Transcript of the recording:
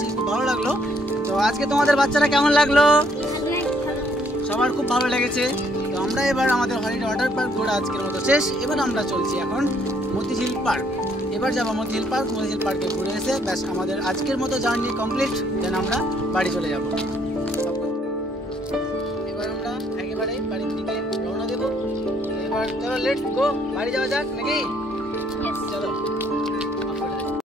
পেরেছি, খুব ভালো লাগলো। তো আজকে তোমাদের বাচ্চারা কেমন লাগলো? সবার খুব ভালো লেগেছে। তো আমরা এবার আমাদের হলিডে ওয়াটার পার্ক ঘোরা আজকের মতো শেষ। এবার আমরা চলছি এখন মতিঝিল পার্ক। এবার যাবো মতিঝিল পার্ক। মতিঝিল পার্কে ঘুরে এসে ব্যাস আমাদের আজকের মতো জার্নি কমপ্লিট, দেন আমরা বাড়ি চলে যাব। এবার আমরা একেবারে বাড়ির দিকে রওনা দেবো। এবার চলো লেটস গো, বাড়ি যাওয়া যাক নাকি? চলো।